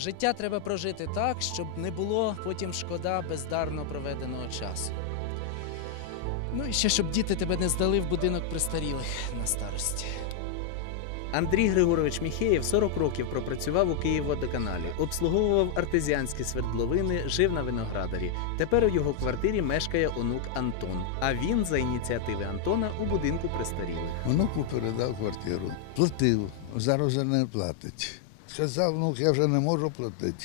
Життя треба прожити так, щоб не було потім шкода бездарно проведеного часу. Ну і ще щоб діти тебе не здали в будинок престарілих на старості. Андрій Григорович Міхеєв 40 років пропрацював у Київводоканалі, обслуговував артезіанські свердловини, жив на виноградарі. Тепер у його квартирі мешкає онук Антон. А він за ініціативи Антона у будинку престарілих. Внуку передав квартиру. Платив, зараз вже не платить. Сказав, внук, я вже не можу платити.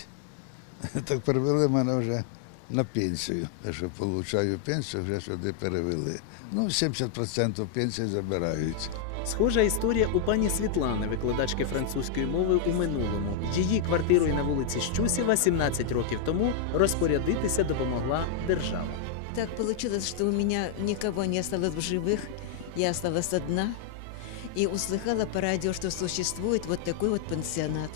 Так перевели мене вже на пенсію. Я що отримую пенсію, вже сюди перевели. Ну, 70% пенсії забирають. Схожа історія у пані Світлани, викладачки французької мови у минулому. Її квартирою на вулиці Щусєва 17 років тому розпорядитися допомогла держава. Так получилось, что у меня никого не осталось в живых. Я осталась одна и услыхала по радио, что существует вот такой вот пансионат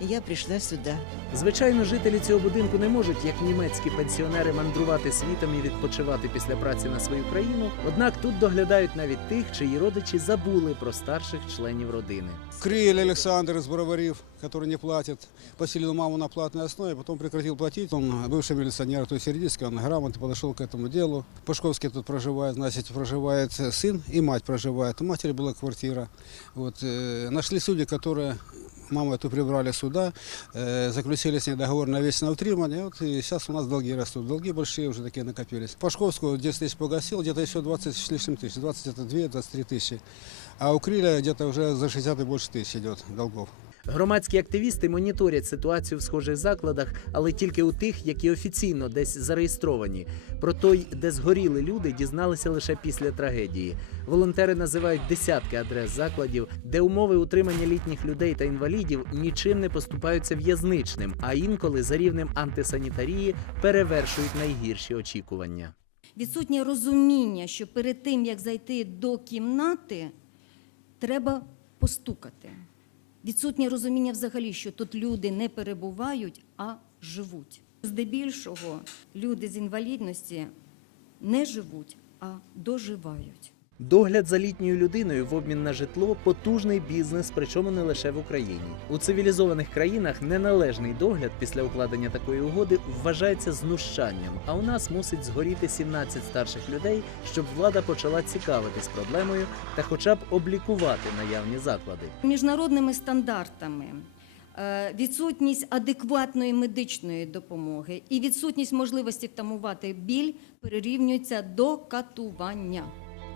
И я пришла сюда. Звичайно, жителі цього будинку не можуть, як німецькі пенсіонери, мандрувати світом і відпочивати після праці на свою країну. Однак тут доглядають навіть тих, чиї родичі забули про старших членів родини. Криль Александр из Броварив, который не платит, поселил маму на платной основе, потом прекратил платить. Он бывший милиционер, то есть юридически, он грамотно подошел к этому делу. Пашковский тут проживает, значит, проживает сын и мать проживает. У матери была квартира. Вот, э, нашли судьи, которые маму эту прибрали сюда, э, заключили с ней договор на вечное утримание. Вот, и сейчас у нас долги растут. Долги большие уже такие накопились. Пашковскую 10 тысяч погасил, где-то еще 20 с лишним тысяч. 20 это 2-23 тысячи. А у Криля где-то уже за 60 и больше тысяч идет долгов. Громадські активісти моніторять ситуацію в схожих закладах, але тільки у тих, які офіційно десь зареєстровані. Про той, де згоріли люди, дізналися лише після трагедії. Волонтери називають десятки адрес закладів, де умови утримання літніх людей та інвалідів нічим не поступаються в'язничним, а інколи за рівнем антисанітарії перевершують найгірші очікування. відсутнє розуміння, що перед тим, як зайти до кімнати, треба постукати. Відсутнє розуміння взагалі, що тут люди не перебувають, а живуть. Здебільшого люди з інвалідності не живуть, а доживають. Догляд за літньою людиною в обмін на житло потужний бізнес, причому не лише в Україні. У цивілізованих країнах неналежний догляд після укладення такої угоди вважається знущанням. А у нас мусить згоріти 17 старших людей, щоб влада почала цікавитись проблемою та хоча б облікувати наявні заклади. Міжнародними стандартами е, відсутність адекватної медичної допомоги і відсутність можливості втамувати біль перерівнюється до катування.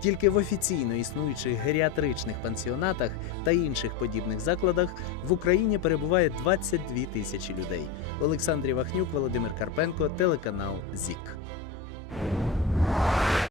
Тільки в офіційно існуючих геріатричних пансіонатах та інших подібних закладах в Україні перебуває 22 тисячі людей. Олександр Вахнюк, Володимир Карпенко, телеканал ЗІК.